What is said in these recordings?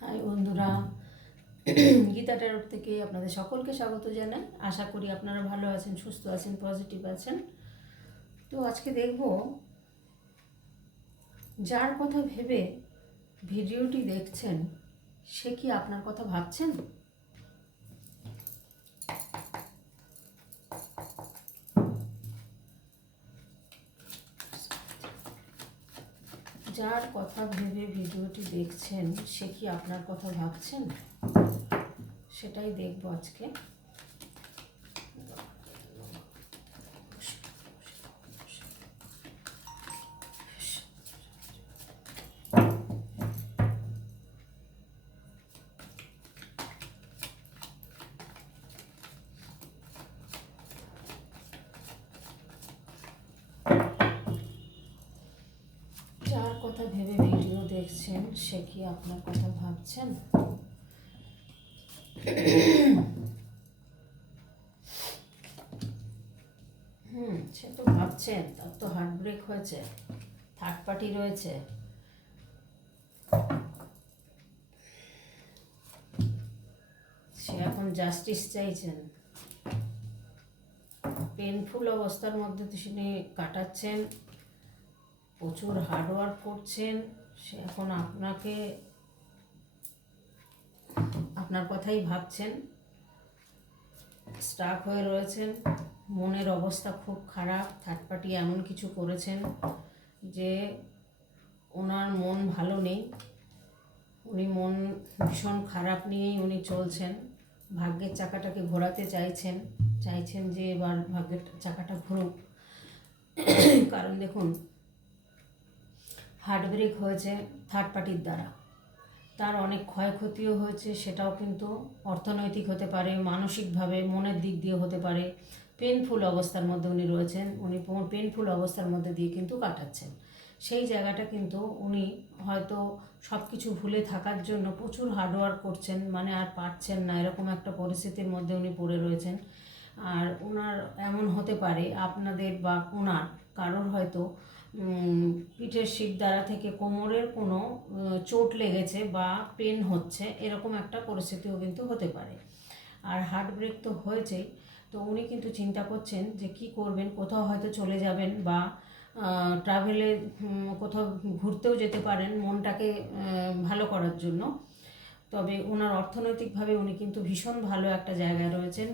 High বন্ধুরা। গীতা টেরোর থেকে আপনাদের সকলকে স্বাগত জানাই। আশা করি আপনারা ভালো আছেন, সুস্থ আছেন পজিটিভ আছেন। তো আজকে দেখব, যার কথা ভেবে ভিডিওটি দেখছেন, সে কি আপনার কথা ভাবছেন? যার কথা ভেবে ভিডিওটি দেখছেন সে কি আপনার কথা ভাবছেন? সেটাই দেখব আজকে। সে কি আপনার কথা ভাবছেন? হুম, সে তো ভাবছেন, তার তো হয়েছে থার্ড পার্টি রয়েছে। সে এখন জাস্টিস চাইছেন। পেনফুল অবস্থার মধ্যে তিনি কাটাচ্ছেন, প্রচুর হার্ডওয়ার্ক করছেন। সে এখন আপনাকে আপনার কথাই ভাবছেন। স্টাক হয়ে রয়েছেন। মনের অবস্থা খুব খারাপ। থার্ড পার্টি এমন কিছু করেছেন যে ওনার মন ভালো নেই। উনি মন ভীষণ খারাপ নিয়েই উনি চলছেন। ভাগ্যের চাকাটাকে ঘোরাতে চাইছেন। চাইছেন যে এবার ভাগ্যের চাকাটা ঘুরুক। কারণ দেখুন হার্ট ব্রেক হয়েছে থার্ড পার্টির দ্বারা। তার অনেক ক্ষয়ক্ষতিও হয়েছে, সেটাও কিন্তু অর্থনৈতিক হতে পারে, মানসিকভাবে মনের দিক দিয়ে হতে পারে। পেনফুল অবস্থার মধ্যে উনি রয়েছেন, উনি পেনফুল অবস্থার মধ্যে দিয়ে কিন্তু কাটাচ্ছেন। সেই জায়গাটা কিন্তু উনি হয়তো সব কিছু ভুলে থাকার জন্য প্রচুর হার্ডওয়ার্ক করছেন মানে আর পারছেন না, এরকম একটা পরিস্থিতির মধ্যে উনি পড়ে রয়েছেন। আর ওনার এমন হতে পারে আপনাদের বা ওনার কারোর হয়তো পিঠের শিক দ্বারা থেকে কোমরের কোনো চোট লেগেছে বা পেন হচ্ছে, এরকম একটা পরিস্থিতিও কিন্তু হতে পারে। আর হার্ট ব্রেক তো হয়েছেই, তো উনি কিন্তু চিন্তা করছেন যে কি করবেন, কোথাও হয়তো চলে যাবেন বা ট্রাভেলে কোথাও ঘুরতেও যেতে পারেন মনটাকে ভালো করার জন্য। তবে ওনার অর্থনৈতিকভাবে উনি কিন্তু ভীষণ ভালো একটা জায়গায় রয়েছেন।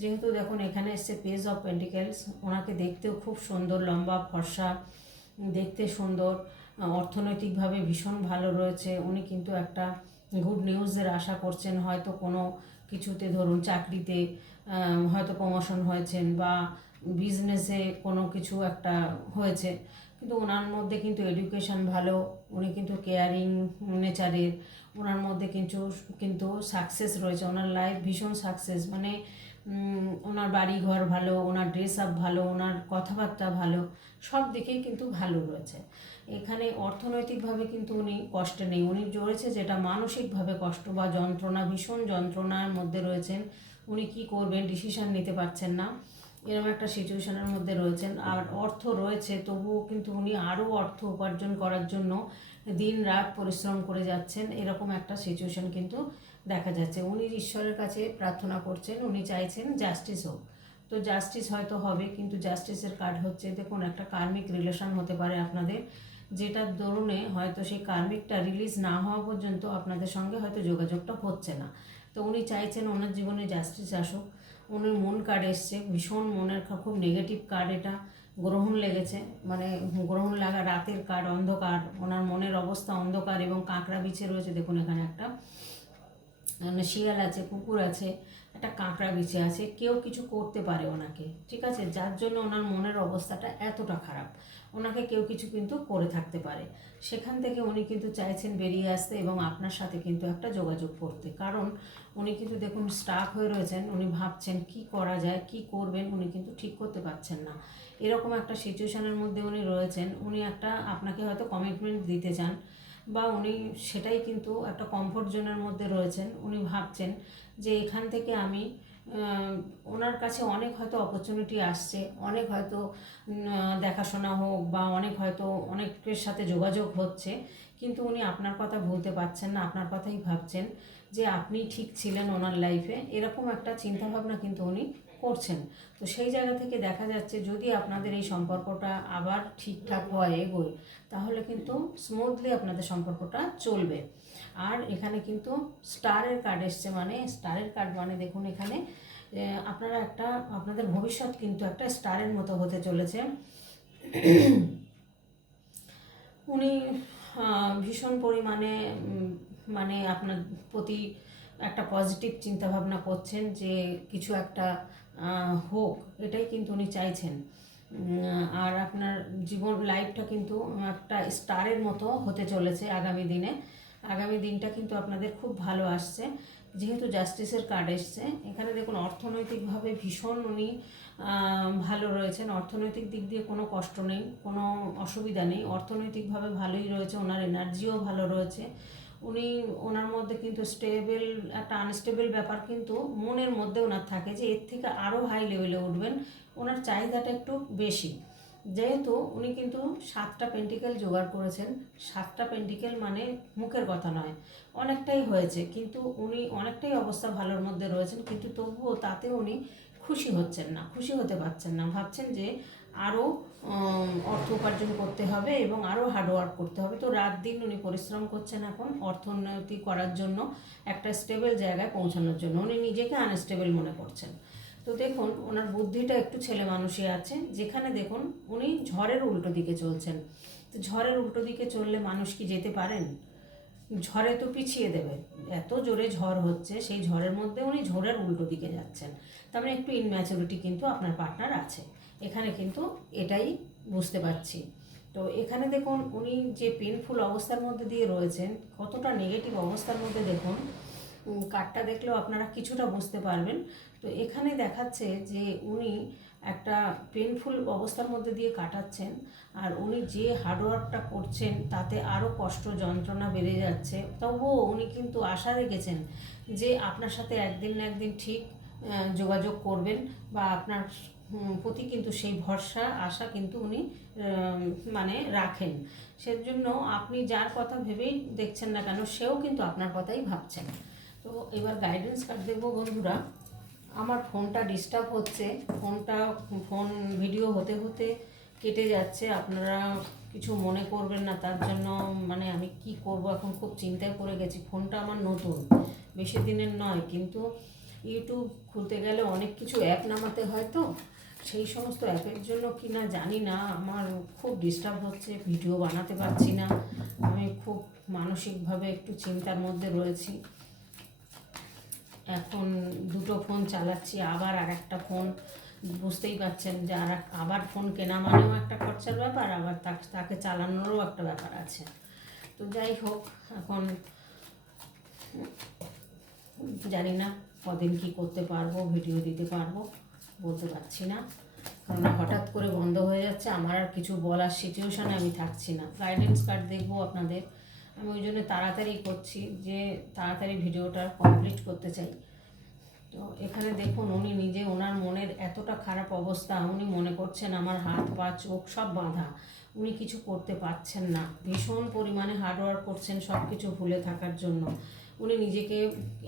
যেহেতু দেখুন, এখানে এসছে পেজ অফ পেন্টিকেলস ওনাকে দেখতেও খুব সুন্দর, লম্বা, ফর্সা দেখতে সুন্দর অর্থনৈতিকভাবে ভীষণ ভালো রয়েছে। উনি কিন্তু একটা গুড নিউজের আশা করছেন, হয়তো কোনো কিছুতে ধরুন চাকরিতে হয়তো প্রমোশন হয়েছেন বা বিজনেসে কোনো কিছু একটা হয়েছে। কিন্তু ওনার মধ্যে কিন্তু এডুকেশান ভালো, উনি কিন্তু কেয়ারিং নেচারের ওনার মধ্যে কিন্তু কিন্তু সাকসেস রয়েছে। ওনার লাইফ ভীষণ সাকসেস মানে ওনার বাড়ি ঘর ভালো, ওনার ড্রেস আপ ভালো, ওনার কথাবার্তা ভালো, সব দিকেই কিন্তু ভালো রয়েছে। এখানে অর্থনৈতিকভাবে কিন্তু উনি কষ্টে নেই। উনি জড়েছে যেটা মানসিকভাবে কষ্ট বা যন্ত্রণা, ভীষণ যন্ত্রণার মধ্যে রয়েছেন। উনি কি করবেন ডিসিশন নিতে পারছেন না। এরকম একটা সিচুয়েশনের মধ্যে রয়েছেন। আর অর্থ রয়েছে, তবুও কিন্তু উনি আরও অর্থ উপার্জন করার জন্য দিন রাত পরিশ্রম করে যাচ্ছেন। এরকম একটা সিচুয়েশন কিন্তু দেখা যাচ্ছে। উনি ঈশ্বরের কাছে প্রার্থনা করছেন, উনি চাইছেন জাস্টিস হোক। তো জাস্টিস হয়তো হবে, কিন্তু জাস্টিসের কার্ড হচ্ছে, দেখুন, একটা কার্মিক রিলেশন হতে পারে আপনাদের। যেটার দরুনে হয়তো সেই কার্মিকটা রিলিজ না হওয়া পর্যন্ত আপনাদের সঙ্গে হয়তো যোগাযোগটা হচ্ছে না। তো উনি চাইছেন ওনার জীবনে জাস্টিস আসুক। উনির মন কার্ড এসছে, ভীষণ মনের খুব নেগেটিভ কার্ড এটা। গ্রহণ লেগেছে মানে গ্রহণ লাগা রাতের কার্ড অন্ধকার, ওনার মনের অবস্থা অন্ধকার এবং কাঁকড়া বিছে রয়েছে, দেখুন এখানে একটা। শিয়াল আছে, কুকুর আছে, একটা কাঁকড়া বিছে আছে, কেউ কিছু করতে পারে ওনাকে, ঠিক আছে? যার জন্য ওনার মনের অবস্থাটা এতটা খারাপ। ওনাকে কেউ কিছু কিন্তু করে থাকতে পারে। সেখান থেকে উনি কিন্তু চাইছেন বেরিয়ে আসতে এবং আপনার সাথে কিন্তু একটা যোগাযোগ করতে। কারণ উনি কিন্তু দেখুন স্টাক হয়ে রয়েছেন, উনি ভাবছেন কি করা যায়, কি করবেন, উনি কিন্তু ঠিক করতে পারছেন না। এরকম একটা সিচুয়েশনের মধ্যে উনি রয়েছেন। উনি একটা আপনাকে হয়তো কমিটমেন্ট দিতে চান। বা উনি সেটাই কিন্তু একটা কমফোর্ট জোনের মধ্যে রয়েছেন, উনি ভাবছেন যে এখান থেকে আমি ওনার কাছে অনেক হয়তো অপরচুনিটি আসছে, অনেক হয়তো দেখাশোনা হোক বা অনেক হয়তো অনেকের সাথে যোগাযোগ হচ্ছে, কিন্তু উনি আপনার কথা ভুলতে পারছেন না, আপনার কথাই ভাবছেন যে আপনি ঠিক ছিলেন ওনার লাইফে এরকম একটা চিন্তাভাবনা কিন্তু উনি করছেন। তো সেই জায়গা থেকে দেখা যাচ্ছে যদি আপনাদের এই সম্পর্কটা আবার ঠিকঠাক হয় এগোয়, তাহলে কিন্তু স্মুথলি আপনাদের সম্পর্কটা চলবে। আর এখানে কিন্তু স্টারের কার্ড এসছে মানে স্টারের কার্ড মানে দেখুন এখানে আপনারা একটা, আপনাদের ভবিষ্যৎ কিন্তু একটা স্টারের মতো হতে চলেছে। উনি ভীষণ পরিমাণে মানে আপনার প্রতি একটা পজিটিভ চিন্তাভাবনা করছেন যে কিছু একটা হোক, এটাই কিন্তু উনি চাইছেন। আর আপনার জীবন লাইফটা কিন্তু একটা স্টারের মতো হতে চলেছে আগামী দিনে। আগামী দিনটা কিন্তু আপনাদের খুব ভালো আসছে। যেহেতু জাস্টিসের কার্ড এসছে, এখানে দেখুন, অর্থনৈতিকভাবে ভীষণ উনি ভালো রয়েছেন। অর্থনৈতিক দিক দিয়ে কোনো কষ্ট নেই, কোনো অসুবিধা নেই। অর্থনৈতিকভাবে ভালোই রয়েছে, ওনার এনার্জিও ভালো রয়েছে। উনি ওনার মধ্যে কিন্তু স্টেবল একটা আনস্টেবল ব্যাপার কিন্তু মনের মধ্যে ওনার থাকে যে এর থেকে আরও হাই লেভেলে উঠবেন, ওনার চাহিদাটা একটু বেশি। যেহেতু উনি কিন্তু সাতটা পেন্টিকেল জোগাড় করেছেন, সাতটা পেন্টিকেল মানে মুখের কথা নয়, অনেকটাই হয়েছে। কিন্তু উনি অনেকটাই অবস্থা ভালোর মধ্যে রয়েছেন, কিন্তু তবুও তাতে উনি খুশি হচ্ছেন না, খুশি হতে পারছেন না। ভাবছেন যে আরও অর্থ উপার্জন করতে হবে এবং আরও হার্ডওয়ার্ক করতে হবে। তো রাত দিন উনি পরিশ্রম করছেন এখন অর্থোন্নতি করার জন্য, একটা স্টেবল জায়গায় পৌঁছানোর জন্য। উনি নিজেকে আনস্টেবল মনে করছেন। তো দেখুন, ওনার বুদ্ধিটা একটু ছেলে মানুষই আছে। যেখানে দেখুন, উনি ঝড়ের উল্টো দিকে চলছেন। তো ঝড়ের উল্টো দিকে চললে মানুষ কি যেতে পারেন? ঝড়ে তো পিছিয়ে দেবে। এত জোরে ঝড় হচ্ছে, সেই ঝড়ের মধ্যে উনি ঝড়ের উল্টো দিকে যাচ্ছেন। তার মানে একটু ইনম্যাচুরিটি কিন্তু আপনার পার্টনার আছে। এখানে কিন্তু এটাই বুঝতে পারছি। তো এখানে দেখুন, উনি যে পেনফুল অবস্থার মধ্যে দিয়ে রয়েছেন, কতটা নেগেটিভ অবস্থার মধ্যে দেখুন কার্ডটা দেখলেও আপনারা কিছুটা বুঝতে পারবেন। তো এখানে দেখাচ্ছে যে উনি একটা পেনফুল অবস্থার মধ্যে দিয়ে কাটাচ্ছেন, আর উনি যে হার্ডওয়ার্কটা করছেন, তাতে আরও কষ্ট, যন্ত্রণা বেড়ে যাচ্ছে। তবুও উনি কিন্তু আশা রেখেছেন যে আপনার সাথে একদিন না একদিন ঠিক যোগাযোগ করবেন বা আপনার প্রতি কিন্তু সেই ভরসা, আশা কিন্তু উনি মানে রাখেন। সেজন্য আপনি যার কথা ভেবেই দেখছেন না কেন, সেও কিন্তু আপনার কথাই ভাবছেন। তো এবার গাইডেন্স কার্ড দেখব বন্ধুরা। আমার ফোনটা ডিস্টার্ব হচ্ছে। ফোনটা, ফোন ভিডিও হতে হতে কেটে যাচ্ছে। আপনারা কিছু মনে করবেন না, তার জন্য মানে আমি কি করব? এখন খুব চিন্তায় পড়ে গেছি। ফোনটা আমার নতুন, বেশি দিনের নয়, কিন্তু ইউটিউব খুলতে গেলে অনেক কিছু অ্যাপ নামাতে হয় তো। সেই সমস্ত অ্যাপের জন্য কি না জানি না, আমার খুব ডিস্টার্ব হচ্ছে ভিডিও বানাতে পারছি না। আমি খুব মানসিকভাবে একটু চিন্তার মধ্যে রয়েছি। এখন দুটো ফোন চালাচ্ছি, আবার আর একটা ফোন বুঝতেই পারছেন যে আর আবার ফোন কেনা মানেও একটা খরচার ব্যাপার, আবার তাকে চালানোরও একটা ব্যাপার আছে। তো যাই হোক, এখন জানি না। কদিন কি করতে পারব ভিডিও দিতে পারব, বলতে পারছি না। কারণ হঠাৎ করে বন্ধ হয়ে যাচ্ছে, আমার আর কিছু বলার সিচুয়েশানে আমি থাকছি না। গাইডেন্স কার্ড দেখব আপনাদের। আমি ওই জন্য তাড়াতাড়ি করছি যে তাড়াতাড়ি ভিডিওটা কমপ্লিট করতে চাই। তো এখানে দেখুন, উনি নিজে, ওনার মনের এতটা খারাপ অবস্থা, উনি মনে করছেন আমার হাত, পা, চোখ সব বাঁধা। উনি কিছু করতে পারছেন না। ভীষণ পরিমাণে হার্ডওয়ার্ক করছেন সব কিছু ভুলে থাকার জন্য। উনি নিজেকে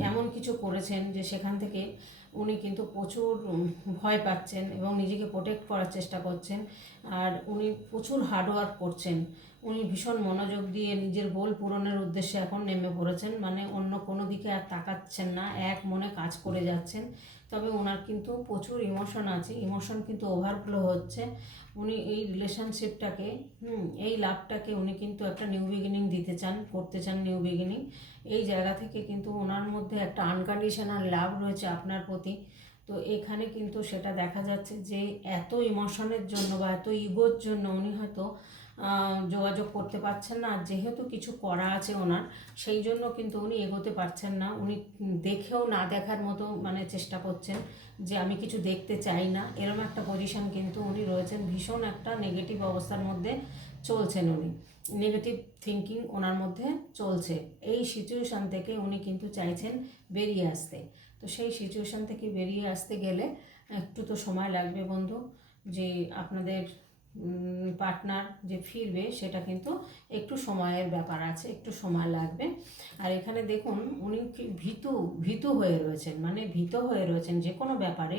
এমন কিছু করেছেন যে সেখান থেকে উনি কিন্তু প্রচুর ভয় পাচ্ছেন এবং নিজেকে প্রোটেক্ট করার চেষ্টা করছেন। আর উনি প্রচুর হার্ডওয়ার্ক করছেন। উনি ভীষণ মনোযোগ দিয়ে নিজের গোল পূরণের উদ্দেশ্যে এখন নেমে পড়েছেন। মানে অন্য কোনো দিকে আর তাকাচ্ছেন না, এক মনে কাজ করে যাচ্ছেন। তবে ওনার কিন্তু প্রচুর ইমোশন আছে ইমোশন কিন্তু ওভারফ্লো হচ্ছে। উনি এই রিলেশনশিপটাকে হুম, এই লাভটাকে উনি কিন্তু একটা নিউ বিগিনিং দিতে চান, করতে চান নিউ বিগিনিং এই জায়গা থেকে কিন্তু ওনার মধ্যে একটা আনকন্ডিশনাল লাভ রয়েছে আপনার প্রতি। তো এখানে কিন্তু সেটা দেখা যাচ্ছে যে এত ইমোশনের জন্য বা এত ইগোর জন্য উনি হয়তো যোগাযোগ করতে পারছেন না, আর যেহেতু কিছু করা আছে ওনার, সেই জন্য কিন্তু উনি এগোতে পারছেন না। উনি দেখেও না দেখার মতো মানে চেষ্টা করছেন যে আমি কিছু দেখতে চাই না। এরকম একটা পজিশন কিন্তু উনি রয়েছেন। ভীষণ একটা নেগেটিভ অবস্থার মধ্যে চলছেন উনি। নেগেটিভ থিঙ্কিং ওনার মধ্যে চলছে। এই সিচুয়েশান থেকে উনি কিন্তু চাইছেন বেরিয়ে আসতে। তো সেই সিচুয়েশান থেকে বেরিয়ে আসতে গেলে একটু তো সময় লাগবে বন্ধু, যে আপনাদের পার্টনার যে ফিরবে, সেটা কিন্তু একটু সময়ের ব্যাপার আছে, একটু সময় লাগবে। আর এখানে দেখুন, উনি ভীতু ভীতু হয়ে রয়েছেন মানে ভীত হয়ে রয়েছেন যে কোনো ব্যাপারে।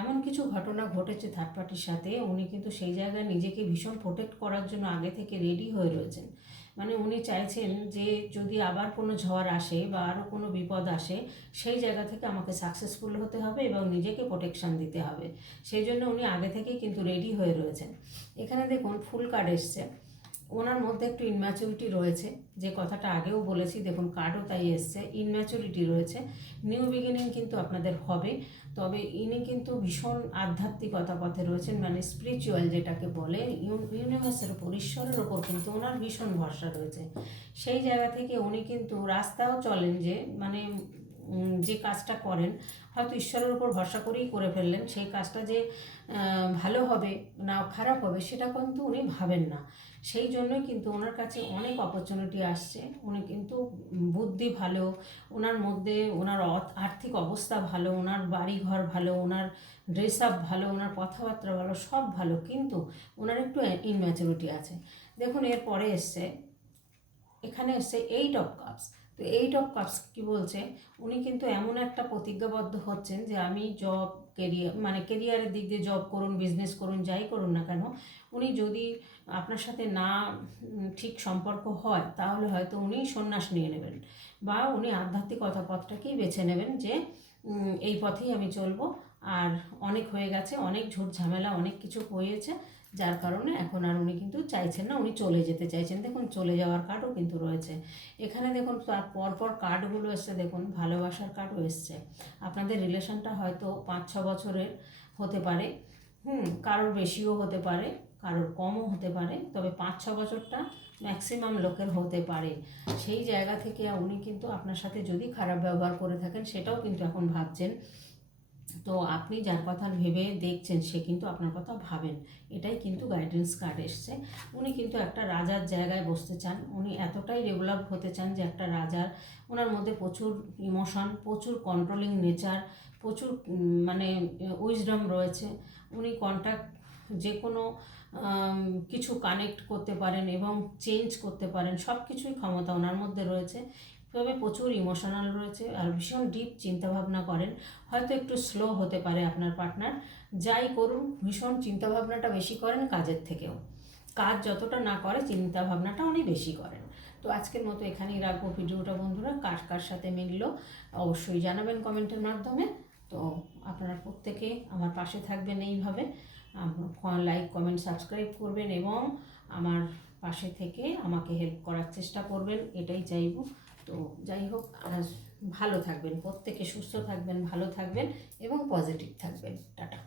এমন কিছু ঘটনা ঘটেছে থার্ড পার্টির সাথে, উনি কিন্তু সেই জায়গায় নিজেকে ভীষণ প্রোটেক্ট করার জন্য আগে থেকে রেডি হয়ে রয়েছেন। মানে উনি চাইছেন যে যদি আবার কোনো ঝড় আসে বা আরও কোনো বিপদ আসে, সেই জায়গা থেকে আমাকে সাকসেসফুল হতে হবে এবং নিজেকে প্রোটেকশান দিতে হবে। সেই জন্য উনি আগে থেকে কিন্তু রেডি হয়ে রয়েছেন। এখানে দেখুন, ফুল কার্ড এসছে। ওনার মধ্যে একটু ইনম্যাচুরিটি রয়েছে। যে কথাটা আগেও বলেছি, দেখুন কার্ডও তাই এসছে ইনম্যাচুরিটি রয়েছে। নিউ বিগিনিং কিন্তু আপনাদের হবে, তবে ইনি কিন্তু ভীষণ আধ্যাত্মিকতা পথে রয়েছেন মানে স্পিরিচুয়াল যেটাকে বলে ইউনিভার্সের ওপর ঈশ্বরের ওপর কিন্তু ওনার ভীষণ ভরসা রয়েছে। সেই জায়গা থেকে উনি কিন্তু রাস্তাও চলেন যে মানে যে কাজটা করেন, হয়তো ঈশ্বরের উপর ভরসা করেই করে ফেললেন। সেই কাজটা যে ভালো হবে না খারাপ হবে, সেটা কিন্তু উনি ভাবেন না। সেই জন্যই কিন্তু ওনার কাছে অনেক অপরচুনিটি আসছে। উনি কিন্তু বুদ্ধি ভালো, ওনার মধ্যে ওনার আর্থিক অবস্থা ভালো, ওনার বাড়ি ঘর ভালো, ওনার ড্রেস আপ ভালো, ওনার কথাবার্তা ভালো, সব ভালো। কিন্তু ওনার একটু ইনম্যাচুরিটি আছে। দেখুন, এরপরে এসছে, এখানে এসছে এইট অফ কাপস তো এইট অফ কাপস কি বলছে, উনি কিন্তু এমন একটা প্রতিজ্ঞাবদ্ধ হচ্ছেন যে আমি জব কেরিয়ার মানে কেরিয়ারের দিক দিয়ে জব করুন বিজনেস করুন, যাই করুন না কেন, উনি যদি আপনার সাথে না ঠিক সম্পর্ক হয়, তাহলে হয়তো উনি সন্ন্যাস নিয়ে নেবেন বা উনি আধ্যাত্মিকতা পথটাকেই বেছে নেবেন যে এই পথেই আমি চলবো। আর অনেক হয়ে গেছে, অনেক ঝুট ঝামেলা, অনেক কিছু হয়েছে যার কারণে এখন আর উনি কিন্তু চাইছেন না, উনি চলে যেতে চাইছেন। দেখুন, চলে যাওয়ার কার্ডও কিন্তু রয়েছে। এখানে দেখুন, তার পরপর কার্ডগুলো এসছে, দেখুন, ভালোবাসার কার্ডও এসছে। আপনাদের রিলেশনটা হয়তো পাঁচ, ছ বছরের হতে পারে। হুম, কারোর বেশিও হতে পারে, কারোর কমও হতে পারে, তবে পাঁচ, ছ বছরটা ম্যাক্সিমাম লোকের হতে পারে। সেই জায়গা থেকে উনি কিন্তু আপনার সাথে যদি খারাপ ব্যবহার করে থাকেন, সেটাও কিন্তু এখন ভাবছেন। তো আপনি যার কথা ভেবে দেখছেন, সে কিন্তু আপনার কথা ভাবেন। এটাই কিন্তু গাইডেন্স কার্ড এসছে। উনি কিন্তু একটা রাজার জায়গায় বসতে চান। উনি এতটাই ডেভেলপ হতে চান যে একটা রাজার ওনার মধ্যে প্রচুর ইমোশন প্রচুর কন্ট্রোলিং নেচার প্রচুর মানে উইজডম রয়েছে। উনি কন্ট্যাক্ট যে কোনো কিছু কানেক্ট করতে পারেন এবং চেঞ্জ করতে পারেন। সব কিছুই ক্ষমতা ওনার মধ্যে রয়েছে। তবে প্রচুর ইমোশনাল রয়েছে আর ভীষণ ডিপ চিন্তাভাবনা করেন। হয়তো একটু স্লো হতে পারে আপনার পার্টনার যাই করুন, ভীষণ চিন্তাভাবনাটা বেশি করেন কাজের থেকেও। কাজ যতটা না করে, চিন্তাভাবনাটা উনি বেশি করেন। তো আজকের মতো এখানেই রাখব ভিডিওটা বন্ধুরা। কার কার সাথে মিললো, অবশ্যই জানাবেন কমেন্টের মাধ্যমে। তো আপনারা প্রত্যেকে আমার পাশে থাকবেন এইভাবে। লাইক কমেন্ট সাবস্ক্রাইব করবেন এবং আমার পাশে থেকে আমাকে হেল্প করার চেষ্টা করবেন, এটাই চাইব। তো যাই হোক আহ, ভালো থাকবেন প্রত্যেকে সুস্থ থাকবেন ভালো থাকবেন এবং পজিটিভ থাকবেন। টাটা।